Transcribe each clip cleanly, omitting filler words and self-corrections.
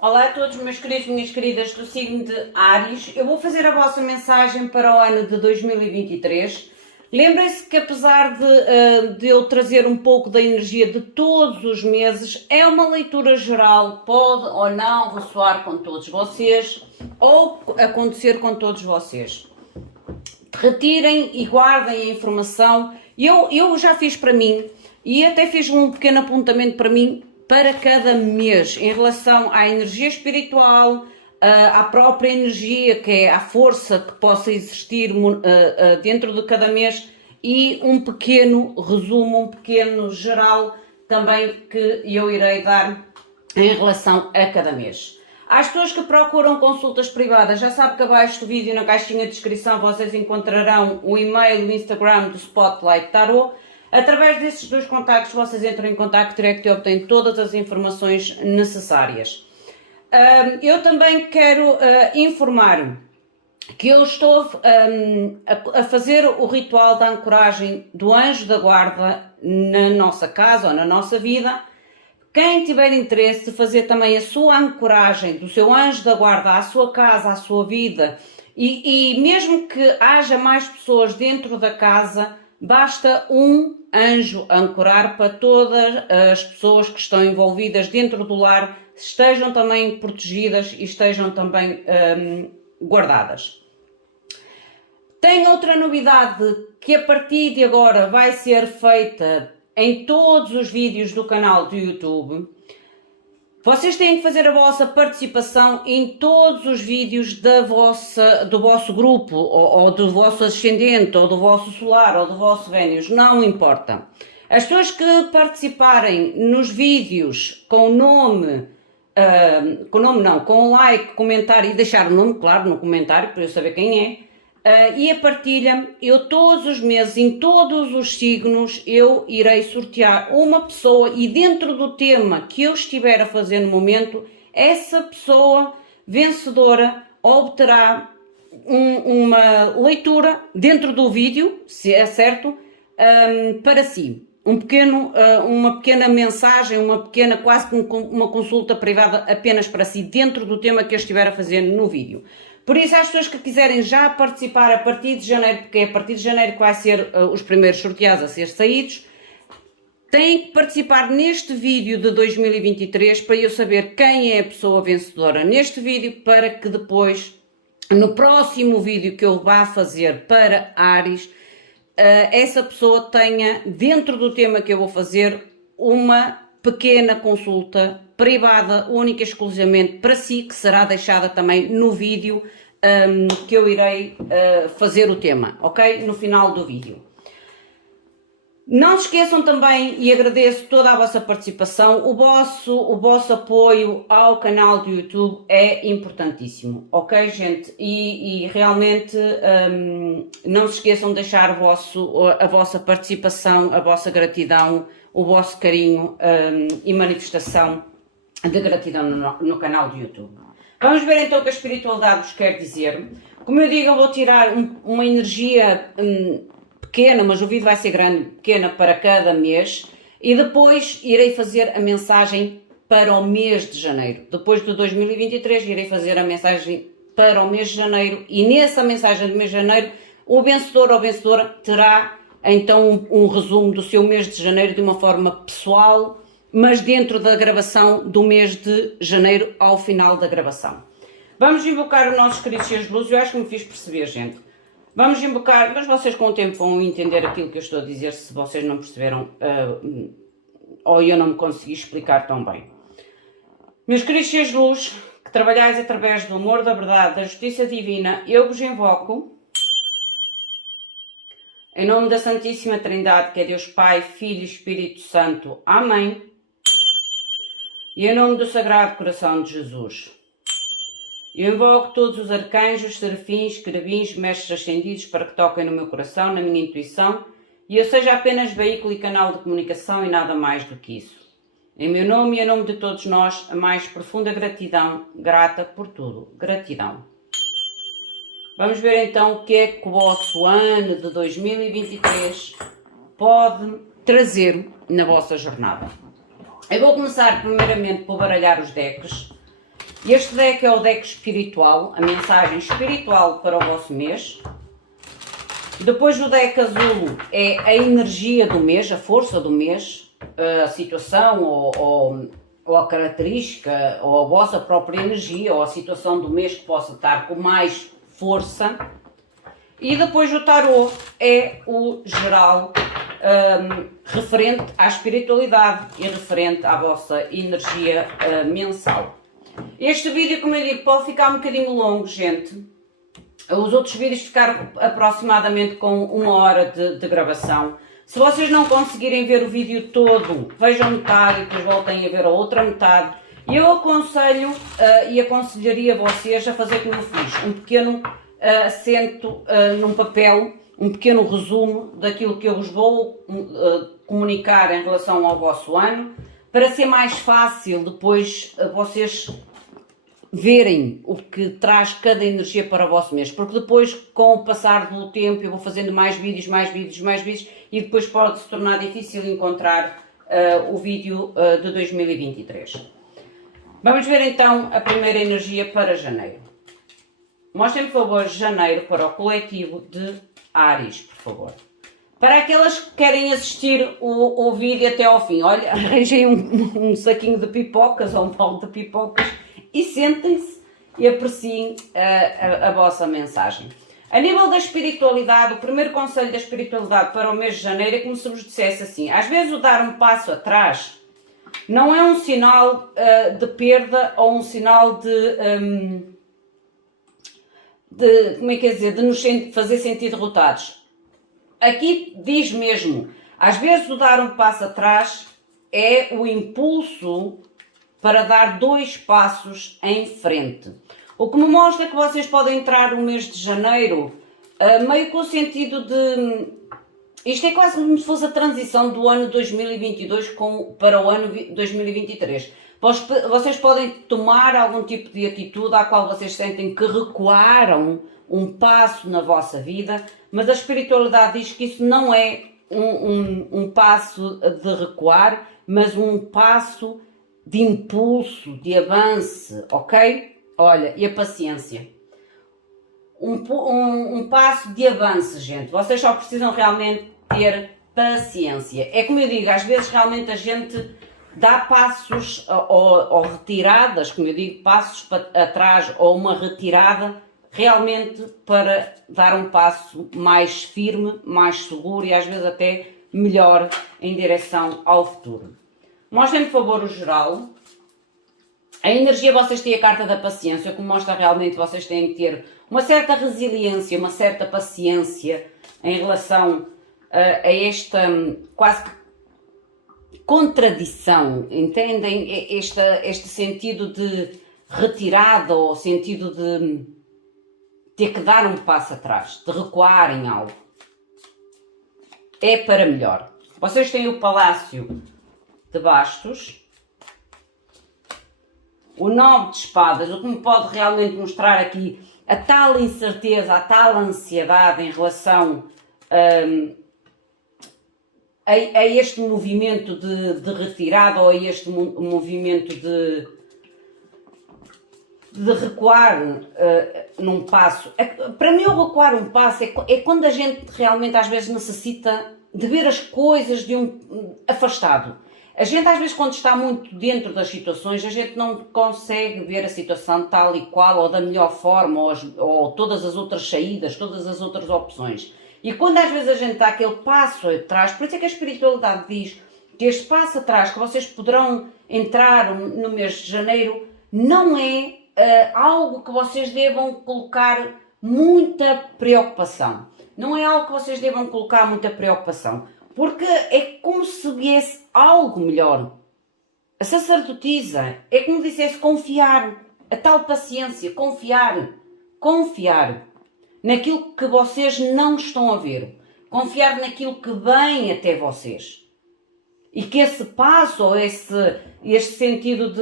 Olá a todos meus queridos e minhas queridas do signo de Áries. Eu vou fazer a vossa mensagem para o ano de 2023. Lembrem-se que apesar de eu trazer um pouco da energia de todos os meses, é uma leitura geral, pode ou não ressoar com todos vocês ou acontecer com todos vocês. Retirem e guardem a informação. Eu já fiz para mim e até fiz um pequeno apontamento para mim para cada mês, em relação à energia espiritual, à própria energia, que é a força que possa existir dentro de cada mês, e um pequeno resumo, um pequeno geral também que eu irei dar em relação a cada mês. Às pessoas que procuram consultas privadas, já sabem que abaixo do vídeo, na caixinha de descrição, vocês encontrarão o e-mail e o Instagram do Spotlight Tarot. Através desses dois contactos vocês entram em contacto direto e obtêm todas as informações necessárias. Eu também quero informar que eu estou a fazer o ritual da ancoragem do anjo da guarda na nossa casa ou na nossa vida. Quem tiver interesse de fazer também a sua ancoragem do seu anjo da guarda à sua casa, à sua vida, e mesmo que haja mais pessoas dentro da casa, basta um anjo ancorar para todas as pessoas que estão envolvidas dentro do lar, estejam também protegidas e estejam também guardadas. Tem outra novidade que a partir de agora vai ser feita em todos os vídeos do canal do YouTube. Vocês têm que fazer a vossa participação em todos os vídeos do vosso grupo, ou do vosso ascendente, ou do vosso solar, ou do vosso Vênus, não importa. As pessoas que participarem nos vídeos com o nome, com like, comentário, e deixar o nome, claro, no comentário, para eu saber quem é, e a partilha, eu todos os meses, em todos os signos, eu irei sortear uma pessoa e dentro do tema que eu estiver a fazer no momento, essa pessoa vencedora obterá uma leitura dentro do vídeo, se é certo, para si. Uma pequena mensagem, quase uma consulta privada apenas para si, dentro do tema que eu estiver a fazer no vídeo. Por isso, as pessoas que quiserem já participar a partir de janeiro, porque é a partir de janeiro que vai ser os primeiros sorteados a ser saídos, têm que participar neste vídeo de 2023 para eu saber quem é a pessoa vencedora neste vídeo, para que depois, no próximo vídeo que eu vá fazer para Áries, essa pessoa tenha, dentro do tema que eu vou fazer, uma pequena consulta privada, única e exclusivamente para si, que será deixada também no vídeo que eu irei fazer o tema, ok? No final do vídeo. Não se esqueçam também, e agradeço toda a vossa participação, o vosso apoio ao canal do YouTube é importantíssimo, ok, gente? E realmente não se esqueçam de deixar a vossa participação, a vossa gratidão, o vosso carinho e manifestação de gratidão no canal do YouTube. Vamos ver então o que a espiritualidade vos quer dizer. Como eu digo, eu vou tirar uma energia pequena, mas o vídeo vai ser grande, pequena para cada mês, e depois irei fazer a mensagem para o mês de janeiro. Depois de 2023 irei fazer a mensagem para o mês de janeiro, e nessa mensagem do mês de janeiro o vencedor ou vencedora terá então um resumo do seu mês de janeiro de uma forma pessoal, mas dentro da gravação do mês de janeiro ao final da gravação. Vamos invocar os nossos queridos seres de luz. Eu acho que me fiz perceber, gente. Vamos invocar, mas vocês com o tempo vão entender aquilo que eu estou a dizer, se vocês não perceberam ou eu não me consegui explicar tão bem. Meus queridos seres de luz, que trabalhais através do amor, da verdade, da justiça divina, eu vos invoco em nome da Santíssima Trindade, que é Deus Pai, Filho e Espírito Santo. Amém. E em nome do Sagrado Coração de Jesus. Eu invoco todos os arcanjos, serafins, querubins, mestres ascendidos para que toquem no meu coração, na minha intuição, e eu seja apenas veículo e canal de comunicação e nada mais do que isso. Em meu nome e em nome de todos nós, a mais profunda gratidão, grata por tudo. Gratidão. Vamos ver então o que é que o vosso ano de 2023 pode trazer na vossa jornada. Eu vou começar primeiramente por baralhar os decks Este deck é o deck espiritual, a mensagem espiritual para o vosso mês. Depois o deck azul é a energia do mês, a força do mês, a situação ou a característica, ou a vossa própria energia, ou a situação do mês que possa estar com mais força. E depois o tarô é o geral, referente à espiritualidade e referente à vossa energia mensal. Este vídeo, como eu digo, pode ficar um bocadinho longo, gente. Os outros vídeos ficaram aproximadamente com 1 hora de gravação. Se vocês não conseguirem ver o vídeo todo, vejam metade e depois voltem a ver a outra metade. E eu aconselho e aconselharia vocês a fazer como eu fiz, um pequeno assento num papel, um pequeno resumo daquilo que eu vos vou comunicar em relação ao vosso ano, para ser mais fácil depois vocês verem o que traz cada energia para o vosso mês, porque depois, com o passar do tempo, eu vou fazendo mais vídeos e depois pode se tornar difícil encontrar o vídeo de 2023. Vamos ver então a primeira energia para janeiro. Mostrem, por favor, janeiro para o coletivo de Áries, por favor. Para aquelas que querem assistir o vídeo até ao fim, olha, arranjem um saquinho de pipocas ou um pau de pipocas e sentem-se e apreciem a vossa mensagem. A nível da espiritualidade, o primeiro conselho da espiritualidade para o mês de janeiro é como se vos dissesse assim: às vezes o dar um passo atrás não é um sinal de perda ou um sinal de como é que é dizer, de nos fazer sentir derrotados. Aqui diz mesmo, às vezes o dar um passo atrás é o impulso para dar 2 passos em frente. O que me mostra que vocês podem entrar no mês de janeiro meio com o sentido de... Isto é quase como se fosse a transição do ano 2022 para o ano 2023. Vocês podem tomar algum tipo de atitude à qual vocês sentem que recuaram um passo na vossa vida, mas a espiritualidade diz que isso não é um passo de recuar, mas um passo de impulso, de avanço, ok? Olha, e a paciência. Um passo de avanço, gente. Vocês só precisam realmente ter paciência. É como eu digo, às vezes realmente a gente dá passos ou retiradas, como eu digo, passos para atrás ou uma retirada, realmente para dar um passo mais firme, mais seguro e às vezes até melhor em direção ao futuro. Mostrem, por favor, o geral. A energia, vocês têm a carta da paciência, que mostra realmente que vocês têm que ter uma certa resiliência, uma certa paciência em relação a esta quase contradição, entendem? Este sentido de retirada ou sentido de ter que dar um passo atrás, de recuar em algo. É para melhor. Vocês têm o Palácio de Bastos, o 9 de Espadas, o que me pode realmente mostrar aqui a tal incerteza, a tal ansiedade em relação a este movimento de retirada ou a este movimento de recuar num passo. Para mim, o recuar um passo é quando a gente realmente às vezes necessita de ver as coisas de afastado. A gente às vezes, quando está muito dentro das situações, a gente não consegue ver a situação tal e qual ou da melhor forma ou todas as outras saídas, todas as outras opções. E quando às vezes a gente dá aquele passo atrás, por isso é que a espiritualidade diz que este passo atrás que vocês poderão entrar no mês de janeiro não é algo que vocês devam colocar muita preocupação. Não é algo que vocês devam colocar muita preocupação. Porque é como se viesse algo melhor. A sacerdotisa é como dissesse confiar. A tal paciência, confiar. Confiar naquilo que vocês não estão a ver. Confiar naquilo que vem até vocês. E que esse passo, ou este sentido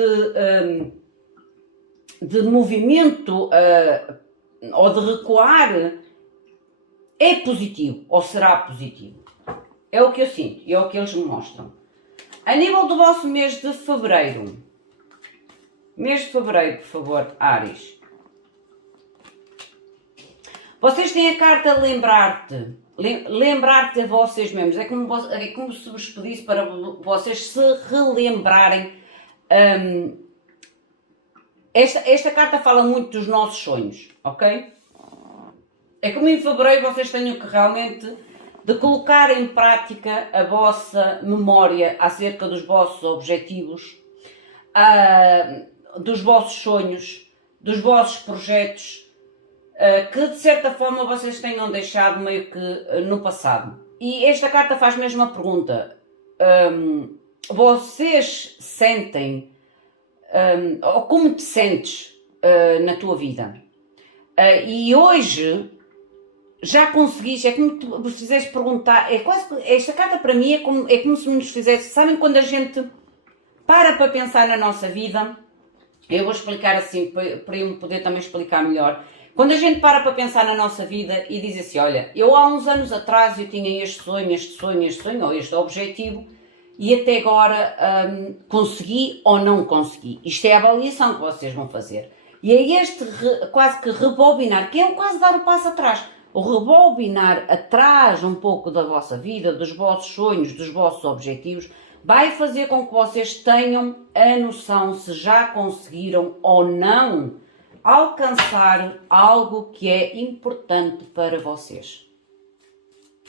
de movimento ou de recuar é positivo ou será positivo. É o que eu sinto e é o que eles me mostram. A nível do vosso mês de fevereiro, Mês de fevereiro, por favor, Áries. Vocês têm a carta lembrar-te. Lembrar-te a vocês mesmos. É como se vos pedisse para vocês se relembrarem. Esta carta fala muito dos nossos sonhos, ok? É como em fevereiro vocês tenham que realmente de colocar em prática a vossa memória acerca dos vossos objetivos, dos vossos sonhos, dos vossos projetos, que de certa forma vocês tenham deixado meio que no passado. E esta carta faz mesmo a pergunta, vocês sentem, ou como te sentes na tua vida? E hoje já conseguiste, é como tu vos fizeste perguntar, esta carta para mim é como se nos fizesse, sabem quando a gente para pensar na nossa vida, eu vou explicar assim, para eu me poder também explicar melhor. Quando a gente para pensar na nossa vida e diz assim, olha, eu há uns anos atrás eu tinha este sonho, ou este objetivo, e até agora consegui ou não consegui. Isto é a avaliação que vocês vão fazer. E é este quase que rebobinar, que é quase dar o passo atrás. O rebobinar atrás um pouco da vossa vida, dos vossos sonhos, dos vossos objetivos, vai fazer com que vocês tenham a noção se já conseguiram ou não alcançar algo que é importante para vocês.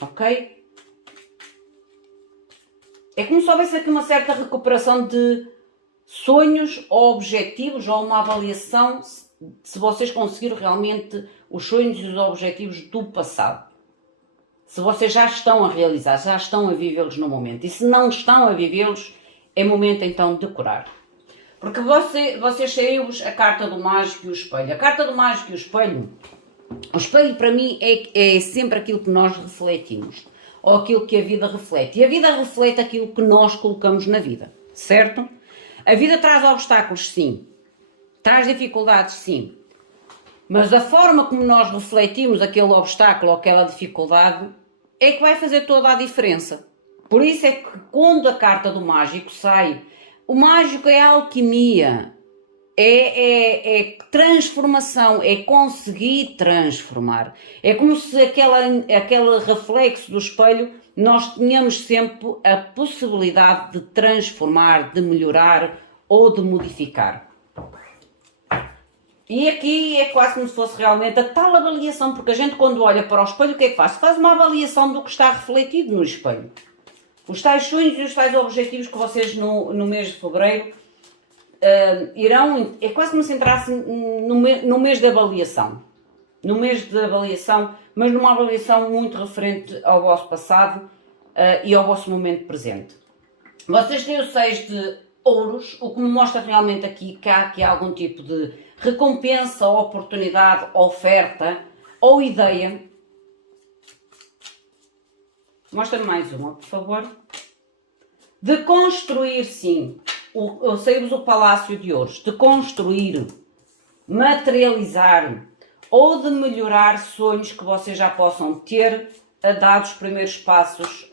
Ok? É como se houvesse aqui uma certa recuperação de sonhos ou objetivos, ou uma avaliação se vocês conseguiram realmente os sonhos e os objetivos do passado. Se vocês já estão a realizar, já estão a vivê-los no momento. E se não estão a vivê-los, é momento então de curar. Porque vocês saiu-vos a carta do mágico e o espelho. A carta do mágico e o espelho para mim é sempre aquilo que nós refletimos. Ou aquilo que a vida reflete. E a vida reflete aquilo que nós colocamos na vida. Certo? A vida traz obstáculos, sim. Traz dificuldades, sim. Mas a forma como nós refletimos aquele obstáculo ou aquela dificuldade é que vai fazer toda a diferença. Por isso é que quando a carta do mágico sai, o mágico é a alquimia, é transformação, é conseguir transformar. É como se aquele reflexo do espelho, nós tenhamos sempre a possibilidade de transformar, de melhorar ou de modificar. E aqui é quase como se fosse realmente a tal avaliação, porque a gente quando olha para o espelho, o que é que faz? Faz uma avaliação do que está refletido no espelho. Os tais sonhos e os tais objetivos que vocês no mês de fevereiro irão, é quase como se entrassem no mês de avaliação. No mês de avaliação, mas numa avaliação muito referente ao vosso passado e ao vosso momento presente. Vocês têm o 6 de ouros, o que me mostra realmente aqui que há aqui algum tipo de recompensa, oportunidade, oferta ou ideia. Mostra-me mais uma, por favor. De construir, sim. Saiu-vos o Palácio de Ouros. De construir, materializar ou de melhorar sonhos que vocês já possam ter a dar os primeiros passos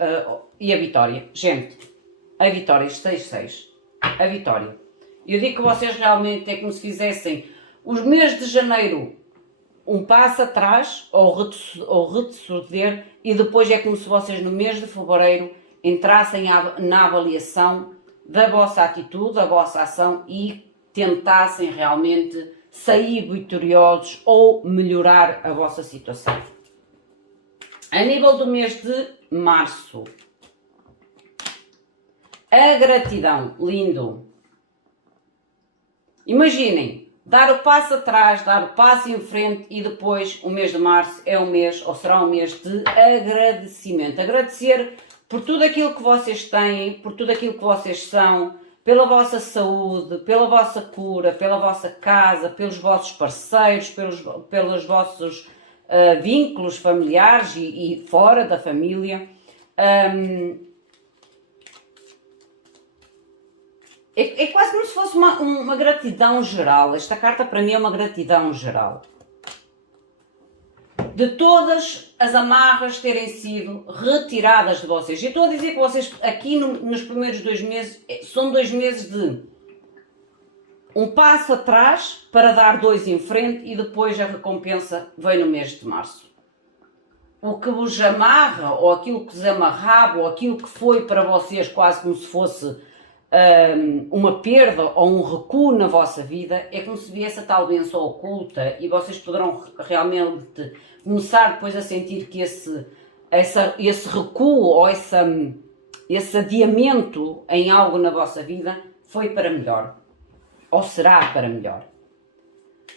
e a vitória. Gente, a vitória, 6-6. A vitória. Eu digo que vocês realmente é como se fizessem os meses de janeiro um passo atrás ou retroceder e depois é como se vocês no mês de fevereiro entrassem na avaliação da vossa atitude, da vossa ação e tentassem realmente sair vitoriosos ou melhorar a vossa situação. A nível do mês de março, a gratidão, lindo. Imaginem, dar o passo atrás, dar o passo em frente e depois o mês de março é um mês, ou será um mês de agradecimento. Agradecer por tudo aquilo que vocês têm, por tudo aquilo que vocês são, pela vossa saúde, pela vossa cura, pela vossa casa, pelos vossos parceiros, pelos vossos vínculos familiares e fora da família. É quase como se fosse uma gratidão geral. Esta carta para mim é uma gratidão geral. De todas as amarras terem sido retiradas de vocês. Eu estou a dizer que vocês aqui nos primeiros 2 meses, são 2 meses de um passo atrás para dar dois em frente e depois a recompensa vem no mês de março. O que vos amarra, ou aquilo que vos amarrava, ou aquilo que foi para vocês quase como se fosse uma perda ou um recuo na vossa vida, é como se viesse a tal bênção oculta e vocês poderão realmente começar depois a sentir que esse recuo ou esse adiamento em algo na vossa vida foi para melhor, ou será para melhor.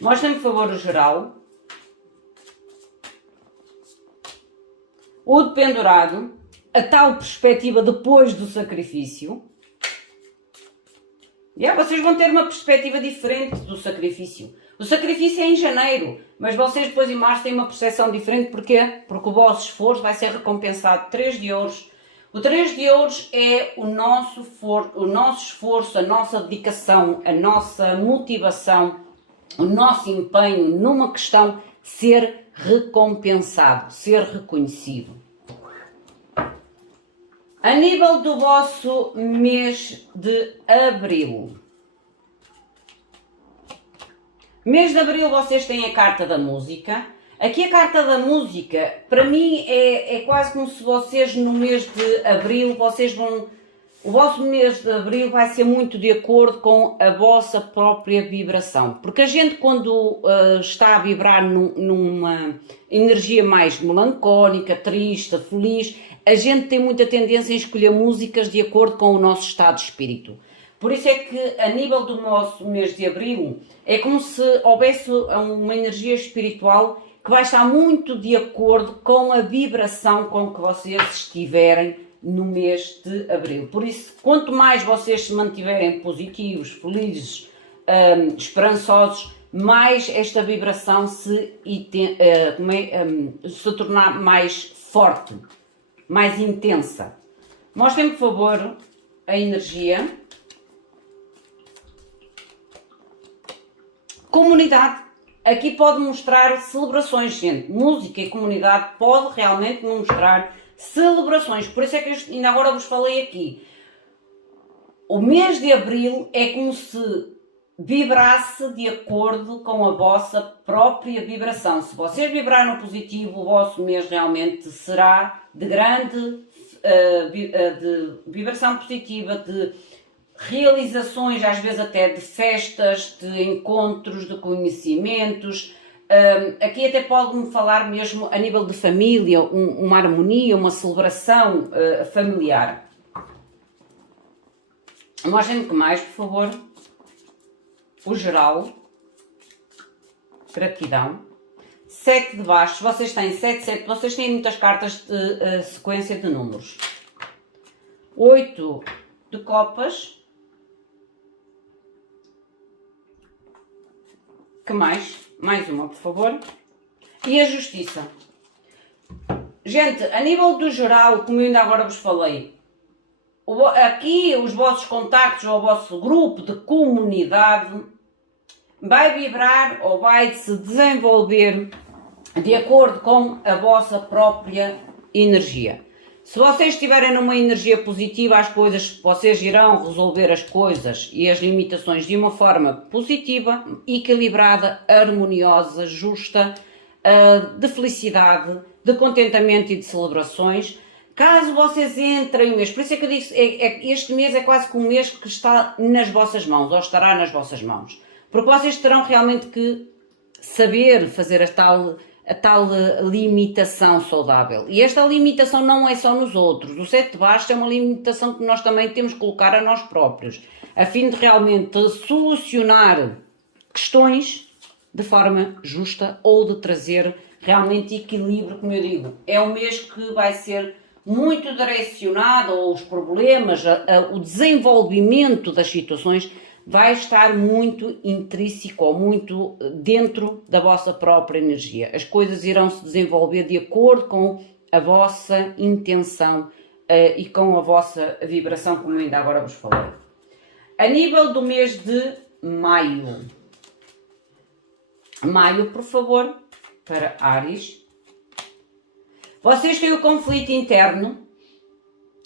Mostrem-me, por favor, o geral. O dependurado, a tal perspectiva depois do sacrifício. Vocês vão ter uma perspectiva diferente do sacrifício. O sacrifício é em janeiro, mas vocês depois em março têm uma percepção diferente. Porquê? Porque o vosso esforço vai ser recompensado. 3 de ouros. O 3 de ouros é o nosso esforço, a nossa dedicação, a nossa motivação, o nosso empenho numa questão ser recompensado, ser reconhecido. A nível do vosso mês de abril. Mês de abril vocês têm a carta da música. Aqui a carta da música, para mim, é quase como se vocês no mês de abril, o vosso mês de abril vai ser muito de acordo com a vossa própria vibração. Porque a gente quando está a vibrar numa energia mais melancólica, triste, feliz, a gente tem muita tendência em escolher músicas de acordo com o nosso estado de espírito. Por isso é que a nível do nosso mês de abril, é como se houvesse uma energia espiritual que vai estar muito de acordo com a vibração com que vocês estiverem no mês de abril. Por isso, quanto mais vocês se mantiverem positivos, felizes, esperançosos, mais esta vibração se tornar mais forte, mais intensa. Mostrem-me, por favor, a energia. Comunidade. Aqui pode mostrar celebrações, gente. Música e comunidade pode realmente mostrar celebrações. Por isso é que eu ainda agora vos falei aqui. O mês de abril é como se vibrasse de acordo com a vossa própria vibração. Se vocês vibrarem no positivo, o vosso mês realmente será de grande de vibração positiva, de realizações, às vezes até de festas, de encontros, de conhecimentos. Aqui até pode-me falar mesmo a nível de família, uma harmonia, uma celebração familiar. Mostrem-me que mais, por favor. O geral. Gratidão. 7 de baixo. Vocês têm 7, 7. Vocês têm muitas cartas de sequência de números. 8 de copas. Que mais? Mais uma, por favor. E a justiça. Gente, a nível do geral, como eu ainda agora vos falei, aqui os vossos contactos ou o vosso grupo de comunidade vai vibrar ou vai se desenvolver de acordo com a vossa própria energia. Se vocês estiverem numa energia positiva, vocês irão resolver as coisas e as limitações de uma forma positiva, equilibrada, harmoniosa, justa, de felicidade, de contentamento e de celebrações. Caso vocês entrem no mês, por isso é que eu digo, este mês é quase que um mês que está nas vossas mãos, ou estará nas vossas mãos. Porque vocês terão realmente que saber fazer a tal limitação saudável. E esta limitação não é só nos outros. O 7 de baixo é uma limitação que nós também temos que colocar a nós próprios, a fim de realmente solucionar questões de forma justa ou de trazer realmente equilíbrio, como eu digo. É um mês que vai ser muito direcionado aos problemas, o desenvolvimento das situações vai estar muito intrínseco ou muito dentro da vossa própria energia. As coisas irão se desenvolver de acordo com a vossa intenção e com a vossa vibração, como eu ainda agora vos falei. A nível do mês de maio. Maio, por favor, para Áries. Vocês têm o conflito interno.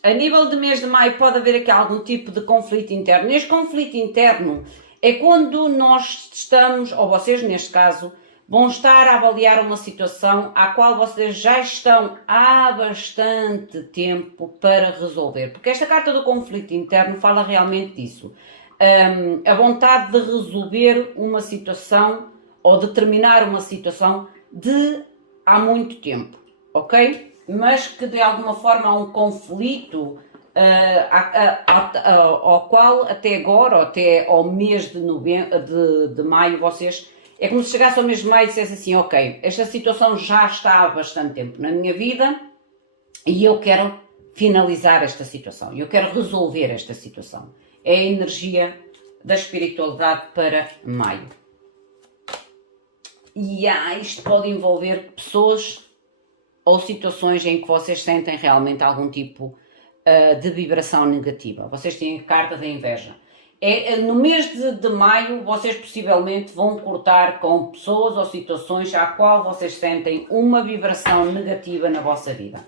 A nível de mês de maio pode haver aqui algum tipo de conflito interno. Este conflito interno É quando nós estamos, ou vocês neste caso, vão estar a avaliar uma situação à qual vocês já estão há bastante tempo para resolver. Porque esta carta do conflito interno fala realmente disso. A vontade de resolver uma situação ou de terminar uma situação de há muito tempo, ok? Mas que de alguma forma há um conflito ao qual até agora, ou até ao mês de maio, vocês, é como se chegasse ao mês de maio e dissesse assim, ok, esta situação já está há bastante tempo na minha vida e eu quero finalizar esta situação, eu quero resolver esta situação. É a energia da espiritualidade para maio. E isto pode envolver pessoas ou situações em que vocês sentem realmente algum tipo de vibração negativa. Vocês têm a carta da inveja. No mês de maio, vocês possivelmente vão cortar com pessoas ou situações à qual vocês sentem uma vibração negativa na vossa vida.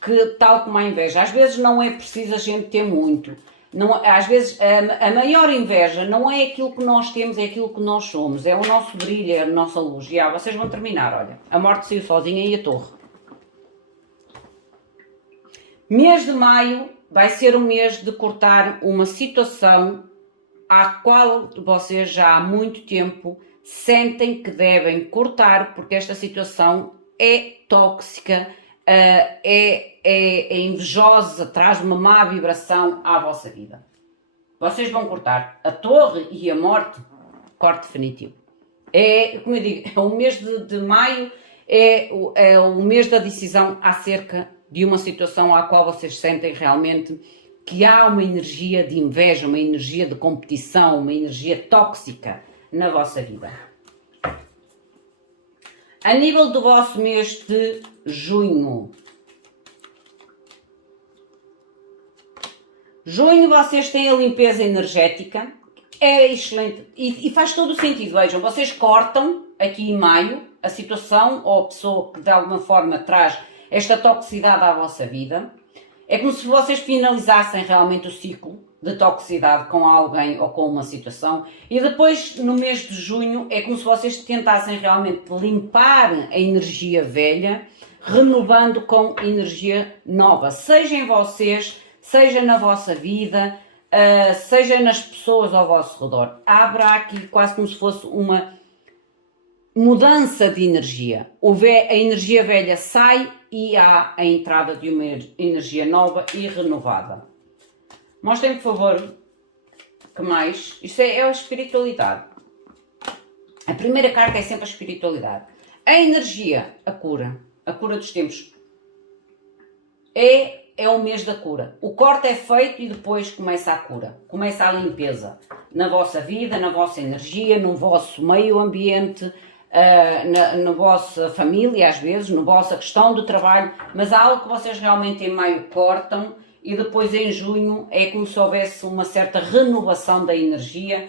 Que, tal como a inveja, às vezes não é preciso a gente ter muito. Não, às vezes a maior inveja não é aquilo que nós temos, é aquilo que nós somos. É o nosso brilho, é a nossa luz. E vocês vão terminar, olha. A morte saiu sozinha e a torre. Mês de maio vai ser o mês de cortar uma situação à qual vocês já há muito tempo sentem que devem cortar, porque esta situação é tóxica, é invejosa, traz uma má vibração à vossa vida. Vocês vão cortar a torre e a morte, corte definitivo. Como eu digo, o mês de maio é o mês da decisão acerca de uma situação à qual vocês sentem realmente que há uma energia de inveja, uma energia de competição, uma energia tóxica na vossa vida. A nível do vosso mês de junho. Junho vocês têm a limpeza energética, é excelente e faz todo o sentido. Vejam, vocês cortam aqui em maio a situação ou a pessoa que de alguma forma traz esta toxicidade à vossa vida. É como se vocês finalizassem realmente o ciclo de toxicidade com alguém ou com uma situação e depois no mês de junho é como se vocês tentassem realmente limpar a energia velha, renovando com energia nova, seja em vocês, seja na vossa vida, seja nas pessoas ao vosso redor. Abra aqui quase como se fosse uma mudança de energia. A energia velha sai e há a entrada de uma energia nova e renovada. Mostrem, por favor, que mais? Isto é a espiritualidade. A primeira carta é sempre a espiritualidade. A energia, a cura dos tempos. É o mês da cura. O corte é feito e depois começa a cura. Começa a limpeza na vossa vida, na vossa energia, no vosso meio ambiente, na vossa família, às vezes, na vossa questão de trabalho, mas há algo que vocês realmente em maio cortam e depois em junho é como se houvesse uma certa renovação da energia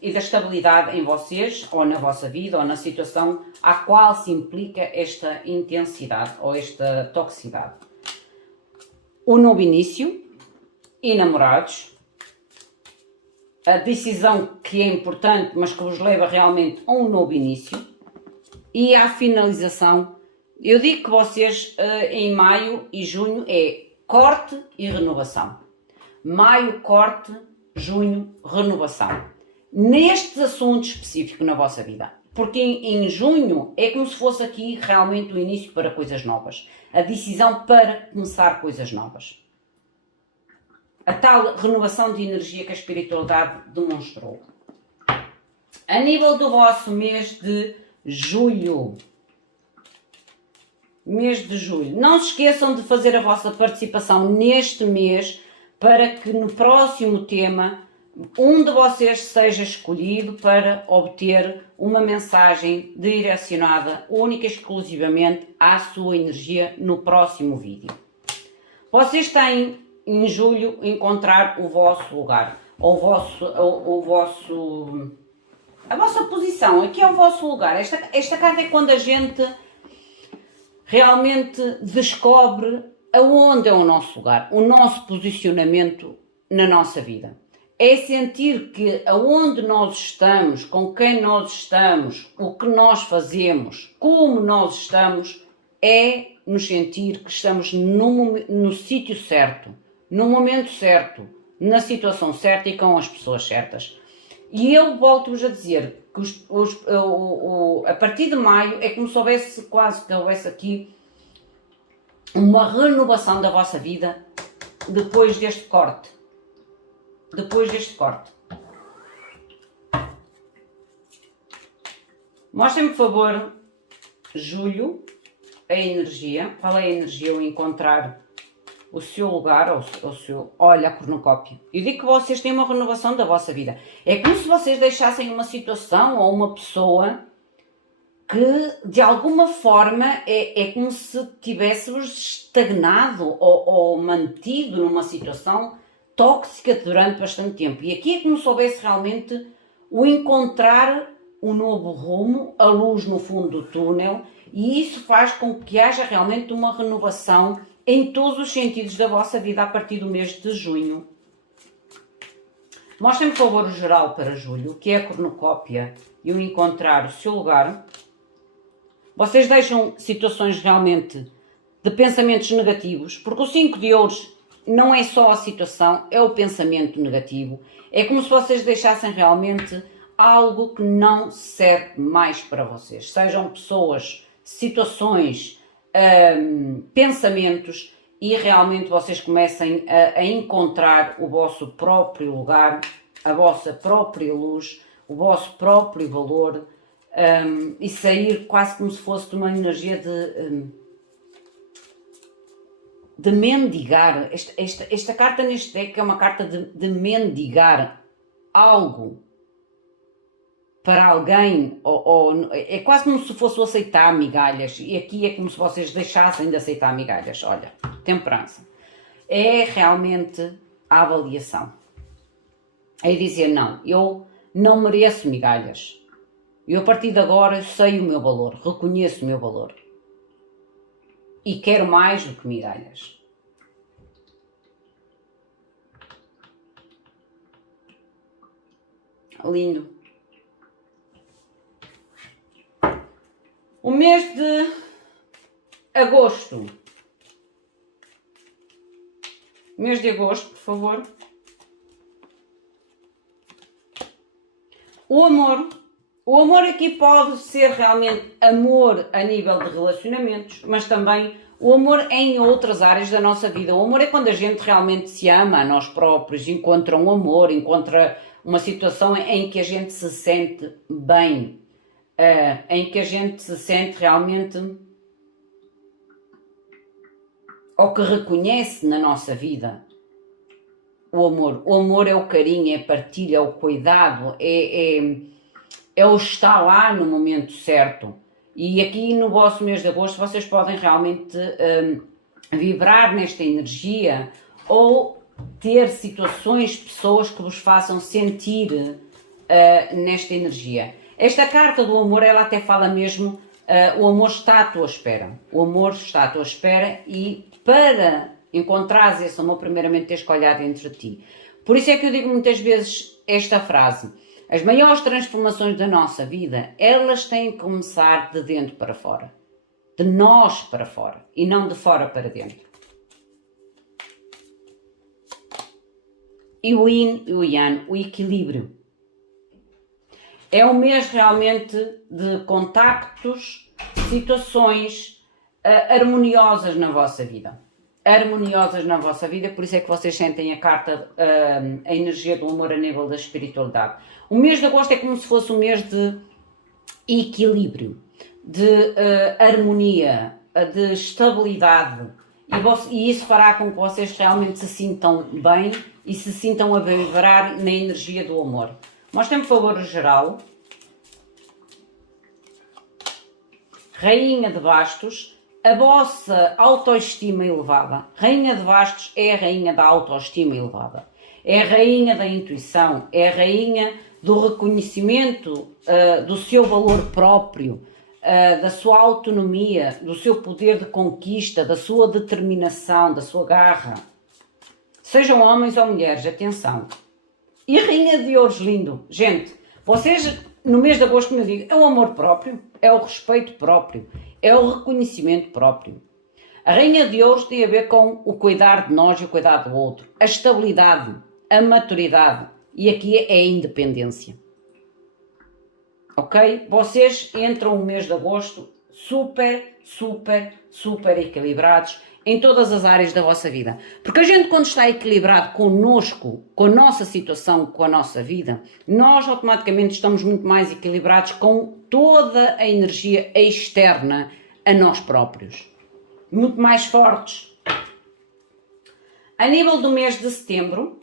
e da estabilidade em vocês, ou na vossa vida, ou na situação à qual se implica esta intensidade ou esta toxicidade. O novo início, enamorados, a decisão que é importante, mas que vos leva realmente a um novo início e à finalização. Eu digo que vocês em maio e junho é corte e renovação. Maio, corte, junho, renovação. Nestes assuntos específicos na vossa vida. Porque em junho é como se fosse aqui realmente o início para coisas novas. A decisão para começar coisas novas. A tal renovação de energia que a espiritualidade demonstrou. A nível do vosso mês de julho. Mês de julho. Não se esqueçam de fazer a vossa participação neste mês para que no próximo tema um de vocês seja escolhido para obter uma mensagem direcionada única e exclusivamente à sua energia no próximo vídeo. Vocês têm em julho encontrar o vosso lugar, a vossa posição, aqui é o vosso lugar. Esta carta é quando a gente realmente descobre aonde é o nosso lugar, o nosso posicionamento na nossa vida. é sentir que aonde nós estamos, com quem nós estamos, o que nós fazemos, como nós estamos, é nos sentir que estamos no sítio certo, no momento certo, na situação certa e com as pessoas certas. E eu volto-vos a dizer que a partir de maio é como se houvesse quase que houvesse aqui uma renovação da vossa vida depois deste corte. Depois deste corte. Mostrem-me, por favor, julho, a energia. Qual é a energia? O encontrar o seu lugar, ou o seu... Olha, a cornucópia. Eu digo que vocês têm uma renovação da vossa vida. É como se vocês deixassem uma situação ou uma pessoa que, de alguma forma, é como se tivéssemos estagnado ou mantido numa situação tóxica durante bastante tempo. E aqui é como se houvesse realmente o encontrar um novo rumo, a luz no fundo do túnel, e isso faz com que haja realmente uma renovação em todos os sentidos da vossa vida a partir do mês de junho. Mostrem-me, por favor, o geral para julho, que é a cornucópia e o encontrar o seu lugar. Vocês deixam situações realmente de pensamentos negativos, porque o 5 de ouros não é só a situação, é o pensamento negativo. É como se vocês deixassem realmente algo que não serve mais para vocês. Sejam pessoas, situações, pensamentos, e realmente vocês comecem a encontrar o vosso próprio lugar, a vossa própria luz, o vosso próprio valor, e sair quase como se fosse de uma energia de mendigar. Esta carta neste deck é uma carta de mendigar algo para alguém, é quase como se fosse o aceitar migalhas, e aqui é como se vocês deixassem de aceitar migalhas. Olha, temperança. É realmente a avaliação. É dizer, não, eu não mereço migalhas. Eu a partir de agora sei o meu valor, reconheço o meu valor. E quero mais do que migalhas. Lindo. O mês de agosto. Mês de agosto, por favor. O amor. O amor aqui pode ser realmente amor a nível de relacionamentos, mas também o amor em outras áreas da nossa vida. O amor é quando a gente realmente se ama a nós próprios, encontra um amor, encontra uma situação em que a gente se sente bem, em que a gente se sente realmente, ou que reconhece na nossa vida o amor. O amor é o carinho, é a partilha, é o cuidado, é o estar lá no momento certo. E aqui no vosso mês de agosto vocês podem realmente vibrar nesta energia ou ter situações, pessoas que vos façam sentir nesta energia. Esta carta do amor, ela até fala mesmo, o amor está à tua espera. O amor está à tua espera e para encontrares esse amor, primeiramente tens que olhar dentro de ti. Por isso é que eu digo muitas vezes esta frase. As maiores transformações da nossa vida, elas têm que começar de dentro para fora. De nós para fora e não de fora para dentro. E o yin e o yang, o equilíbrio. É um mês realmente de contactos, situações harmoniosas na vossa vida. Harmoniosas na vossa vida, por isso é que vocês sentem a carta, a energia do amor a nível da espiritualidade. O mês de agosto é como se fosse um mês de equilíbrio, de harmonia, de estabilidade, e isso fará com que vocês realmente se sintam bem e se sintam a vibrar na energia do amor. Mostrem-me, por favor, o geral. Rainha de Bastos. A vossa autoestima elevada. Rainha de Bastos é a rainha da autoestima elevada. É a rainha da intuição. É a rainha do reconhecimento do seu valor próprio, da sua autonomia, do seu poder de conquista, da sua determinação, da sua garra. Sejam homens ou mulheres, atenção. E a Rainha de Ouros, lindo. Gente, vocês no mês de agosto, como eu digo, é o amor próprio, é o respeito próprio, é o reconhecimento próprio. A Rainha de Ouros tem a ver com o cuidar de nós e o cuidar do outro, a estabilidade, a maturidade, e aqui é a independência. Ok? Vocês entram no mês de agosto super, super, super equilibrados em todas as áreas da vossa vida. Porque a gente, quando está equilibrado connosco, com a nossa situação, com a nossa vida, nós automaticamente estamos muito mais equilibrados com toda a energia externa a nós próprios. Muito mais fortes. A nível do mês de setembro,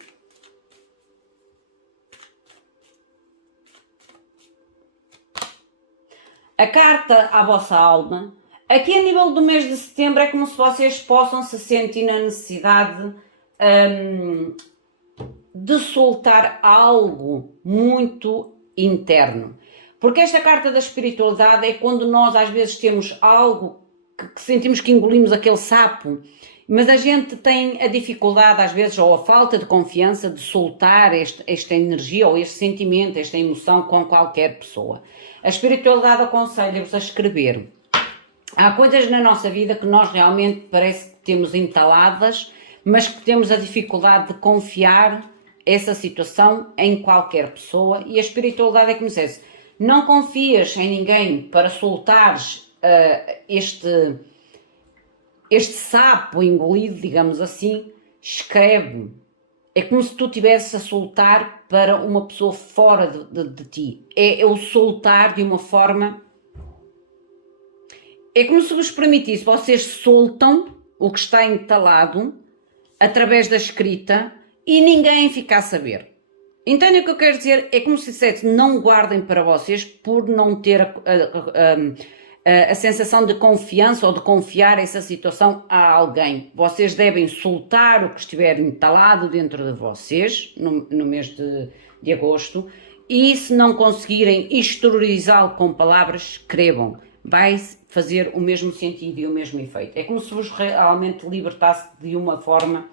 a carta à vossa alma, aqui a nível do mês de setembro é como se vocês possam se sentir na necessidade de soltar algo muito interno. Porque esta carta da espiritualidade é quando nós às vezes temos algo que sentimos que engolimos aquele sapo, mas a gente tem a dificuldade às vezes, ou a falta de confiança de soltar esta energia ou este sentimento, esta emoção com qualquer pessoa. A espiritualidade aconselha-vos a escrever. Há coisas na nossa vida que nós realmente parece que temos entaladas, mas que temos a dificuldade de confiar essa situação em qualquer pessoa, e a espiritualidade é como se diz, não confias em ninguém para soltares este sapo engolido, digamos assim, escreve. É como se tu estivesse a soltar para uma pessoa fora de ti. É o soltar de uma forma... É como se vos permitisse, vocês soltam o que está entalado através da escrita e ninguém fica a saber. Entendem o que eu quero dizer? É como se dissesse, não guardem para vocês por não ter a sensação de confiança ou de confiar essa situação a alguém. Vocês devem soltar o que estiver entalado dentro de vocês no mês de agosto, e se não conseguirem exteriorizá-lo com palavras, escrevam. Vai fazer o mesmo sentido e o mesmo efeito. É como se vos realmente libertasse de uma forma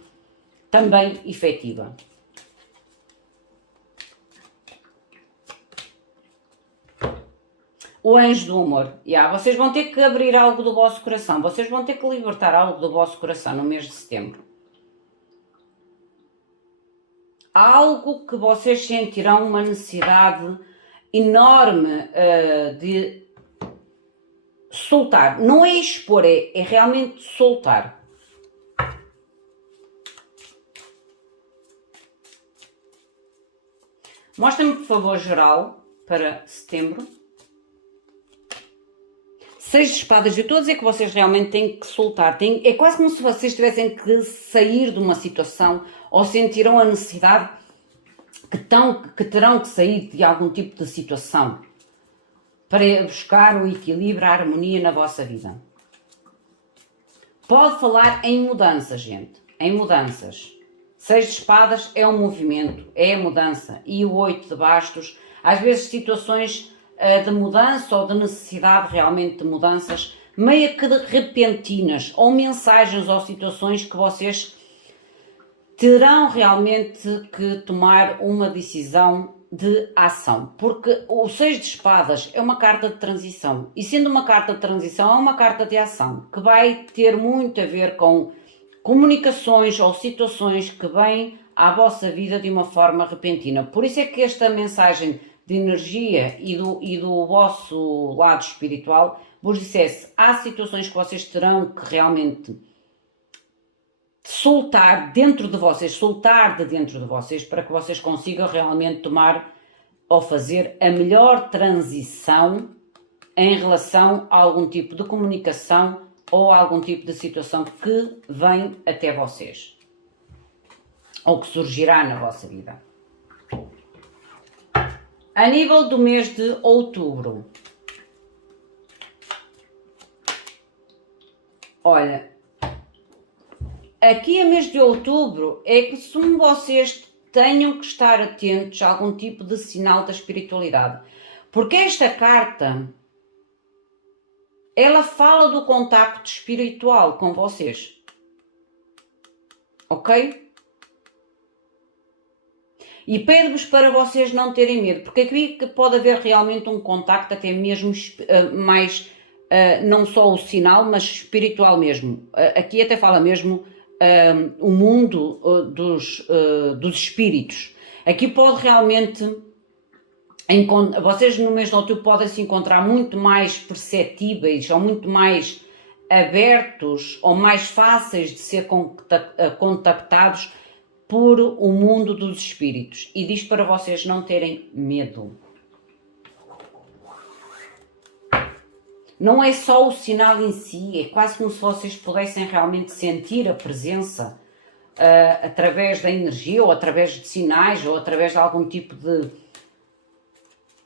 também efetiva. O anjo do amor. Vocês vão ter que abrir algo do vosso coração. Vocês vão ter que libertar algo do vosso coração no mês de setembro. Algo que vocês sentirão uma necessidade enorme de soltar. Não é expor, é realmente soltar. Mostrem-me, por favor, geral para setembro. 6 de espadas. Eu estou a dizer que vocês realmente têm que soltar. É quase como se vocês tivessem que sair de uma situação ou sentirão a necessidade que terão que sair de algum tipo de situação para buscar o equilíbrio, a harmonia na vossa vida. Pode falar em mudanças, gente. Em mudanças. 6 de espadas é um movimento, é a mudança. E o 8 de bastos, às vezes situações de mudança ou de necessidade realmente de mudanças, meio que de repentinas, ou mensagens ou situações que vocês terão realmente que tomar uma decisão de ação. Porque o 6 de espadas é uma carta de transição, e sendo uma carta de transição é uma carta de ação, que vai ter muito a ver com comunicações ou situações que vêm à vossa vida de uma forma repentina. Por isso é que esta mensagem de energia e do vosso lado espiritual vos dissesse, há situações que vocês terão que realmente soltar dentro de vocês, soltar de dentro de vocês, para que vocês consigam realmente tomar ou fazer a melhor transição em relação a algum tipo de comunicação ou a algum tipo de situação que vem até vocês ou que surgirá na vossa vida. A nível do mês de outubro, olha, aqui a mês de outubro é que se vocês tenham que estar atentos a algum tipo de sinal da espiritualidade, porque esta carta, ela fala do contacto espiritual com vocês, ok? E pede-vos para vocês não terem medo, porque aqui que pode haver realmente um contacto até mesmo mais, não só o sinal, mas espiritual mesmo. Aqui até fala mesmo o mundo dos espíritos. Aqui pode realmente, vocês no mês de outubro podem se encontrar muito mais perceptíveis ou muito mais abertos ou mais fáceis de ser contactados por o mundo dos espíritos. E diz para vocês não terem medo. Não é só o sinal em si, é quase como se vocês pudessem realmente sentir a presença através da energia, ou através de sinais, ou através de algum tipo de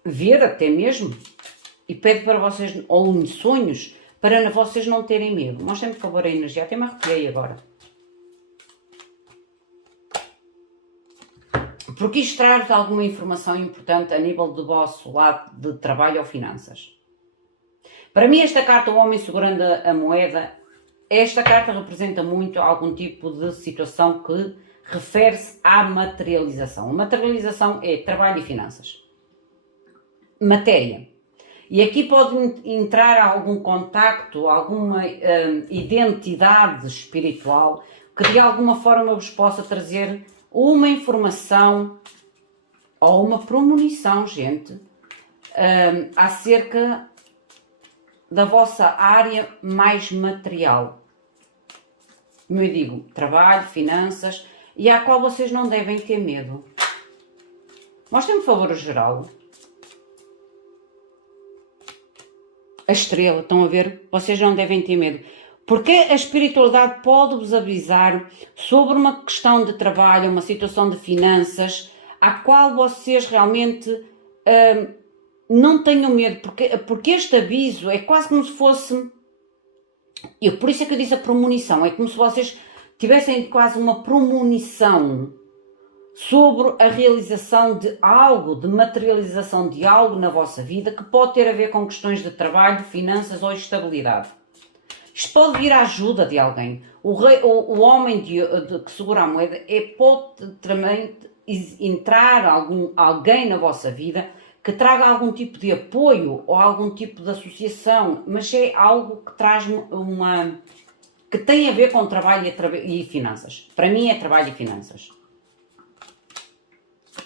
ver até mesmo. E pede para vocês, ou em sonhos, para vocês não terem medo. Mostrem-me, por favor, a energia. Até me arrepiei agora. Porque isto traz alguma informação importante a nível do vosso lado de trabalho ou finanças. Para mim, esta carta, o homem segurando a moeda, esta carta representa muito algum tipo de situação que refere-se à materialização. A materialização é trabalho e finanças. Matéria. E aqui pode entrar algum contacto, alguma identidade espiritual que de alguma forma vos possa trazer uma informação ou uma premonição, gente, acerca da vossa área mais material. Como eu digo, trabalho, finanças, e à qual vocês não devem ter medo. Mostrem-me, por favor, o geral. A estrela, estão a ver? Vocês não devem ter medo. Porque a espiritualidade pode-vos avisar sobre uma questão de trabalho, uma situação de finanças, à qual vocês realmente não tenham medo. Porque este aviso é quase como se fosse... por isso é que eu disse a premonição. É como se vocês tivessem quase uma premonição sobre a realização de algo, de materialização de algo na vossa vida que pode ter a ver com questões de trabalho, finanças ou estabilidade. Isto pode vir à ajuda de alguém. O homem que segura a moeda pode também entrar alguém na vossa vida que traga algum tipo de apoio ou algum tipo de associação, mas é algo que traz que tem a ver com trabalho e finanças. Para mim é trabalho e finanças.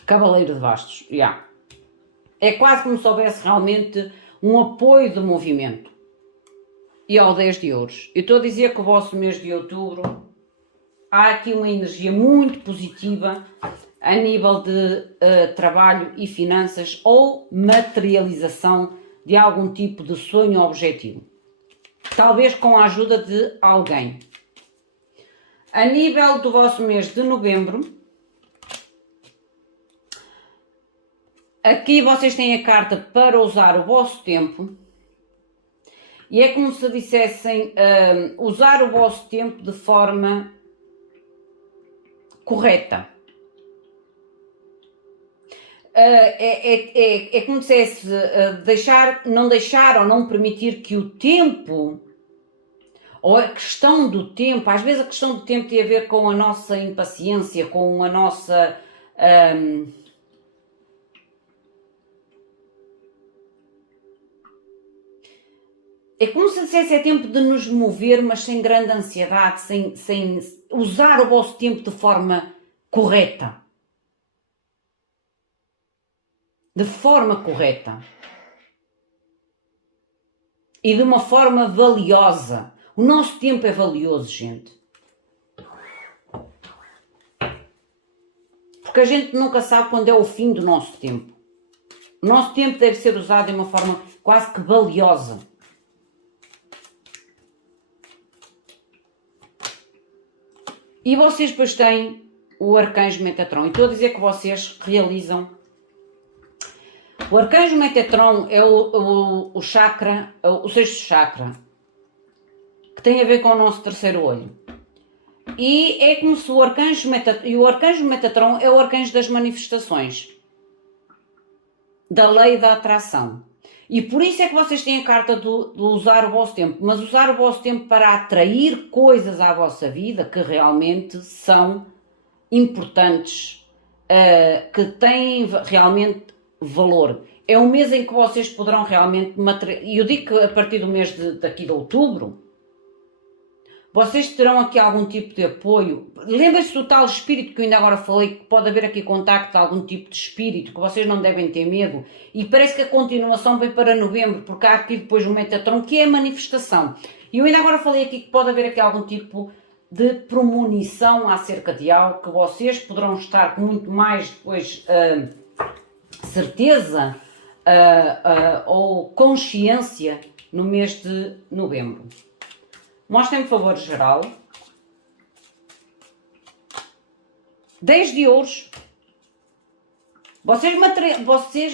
Cavaleiro de Bastos, yeah. É quase como se houvesse realmente um apoio do movimento. E ao 10 de ouros. Eu estou a dizer que o vosso mês de outubro há aqui uma energia muito positiva a nível de trabalho e finanças ou materialização de algum tipo de sonho ou objetivo. Talvez com a ajuda de alguém. A nível do vosso mês de novembro, aqui vocês têm a carta para usar o vosso tempo. E é como se dissessem usar o vosso tempo de forma correta. É como se dissesse não deixar ou não permitir que o tempo, ou a questão do tempo, às vezes a questão do tempo tem a ver com a nossa impaciência, com a nossa... É como se dissesse, é tempo de nos mover, mas sem grande ansiedade, sem usar o vosso tempo de forma correta. De forma correta. E de uma forma valiosa. O nosso tempo é valioso, gente. Porque a gente nunca sabe quando é o fim do nosso tempo. O nosso tempo deve ser usado de uma forma quase que valiosa. E vocês depois têm o Arcanjo Metatron. E estou a dizer que vocês realizam. O Arcanjo Metatron é o chakra, o sexto chakra, que tem a ver com o nosso terceiro olho. E é como se o Arcanjo Metatron é o Arcanjo das manifestações, da lei da atração. E por isso é que vocês têm a carta de usar o vosso tempo, mas usar o vosso tempo para atrair coisas à vossa vida que realmente são importantes que têm realmente valor. É um mês em que vocês poderão realmente e eu digo que a partir do mês daqui de outubro, vocês terão aqui algum tipo de apoio. Lembrem-se do tal espírito que eu ainda agora falei, que pode haver aqui contacto de algum tipo de espírito, que vocês não devem ter medo. E parece que a continuação vem para novembro, porque há aqui depois o Metatron, que é a manifestação. E eu ainda agora falei aqui que pode haver aqui algum tipo de premonição acerca de algo, que vocês poderão estar com muito mais depois certeza ou consciência no mês de novembro. Mostrem-me, por favor, geral. 10 de ouros. Vocês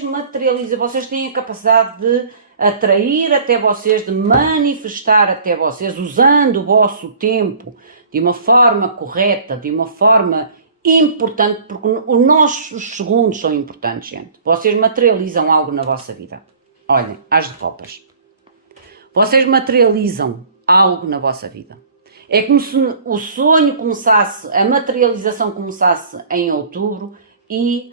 materializam, vocês têm a capacidade de atrair até vocês, de manifestar até vocês, usando o vosso tempo de uma forma correta, de uma forma importante, porque os nossos segundos são importantes, gente. Vocês materializam algo na vossa vida. Olhem, as de copas. Vocês materializam algo na vossa vida. É como se o sonho começasse, a materialização começasse em outubro e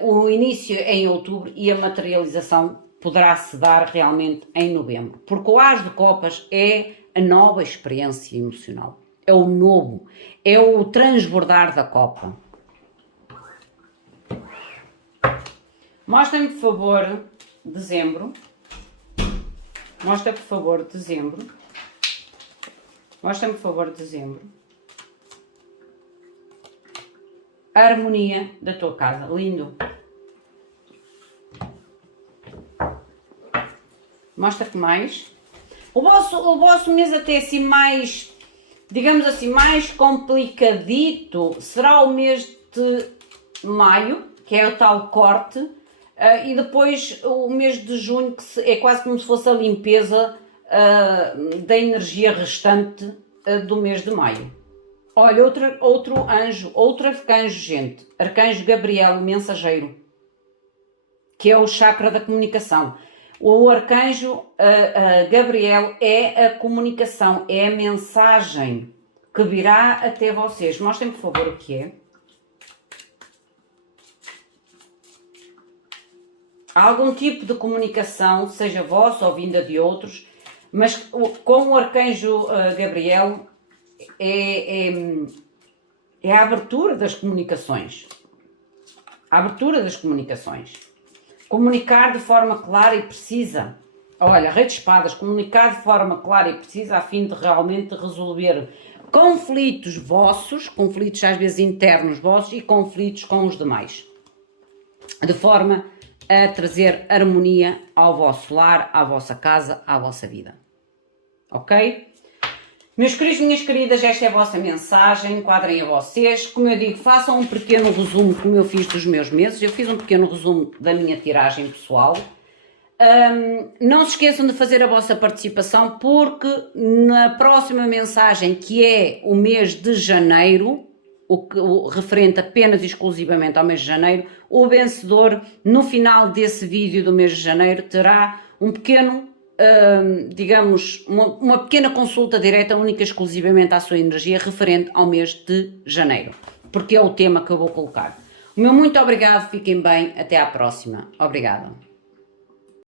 o início em outubro e a materialização poderá se dar realmente em novembro. Porque o As de Copas é a nova experiência emocional. É o novo. É o transbordar da copa. Mostrem-me, por favor, dezembro. Mostra, por favor, dezembro. Mostra-me, por favor, dezembro. A harmonia da tua casa. Lindo. Mostra-te mais. O vosso mês até assim mais, digamos assim, mais complicadito será o mês de maio, que é o tal corte, e depois o mês de junho, que é quase como se fosse a limpeza da energia restante do mês de maio. Olha, outro arcanjo, gente. Arcanjo Gabriel, o mensageiro, que é o chakra da comunicação. O arcanjo Gabriel é a comunicação, é a mensagem que virá até vocês. Mostrem, por favor, o que é. Há algum tipo de comunicação, seja vossa ou vinda de outros, mas com o arcanjo Gabriel é a abertura das comunicações. A abertura das comunicações. Comunicar de forma clara e precisa. Olha, Rei de Espadas, comunicar de forma clara e precisa a fim de realmente resolver conflitos vossos, conflitos às vezes internos vossos e conflitos com os demais. De forma a trazer harmonia ao vosso lar, à vossa casa, à vossa vida. Ok? Meus queridos, minhas queridas, esta é a vossa mensagem, enquadrem a vocês. Como eu digo, façam um pequeno resumo, como eu fiz dos meus meses. Eu fiz um pequeno resumo da minha tiragem pessoal. Não se esqueçam de fazer a vossa participação, porque na próxima mensagem, que é o mês de janeiro, o referente apenas e exclusivamente ao mês de janeiro, o vencedor, no final desse vídeo do mês de janeiro, terá um pequeno, digamos, uma pequena consulta direta, única e exclusivamente à sua energia, referente ao mês de janeiro, porque é o tema que eu vou colocar. O meu muito obrigado, fiquem bem, até à próxima. Obrigada.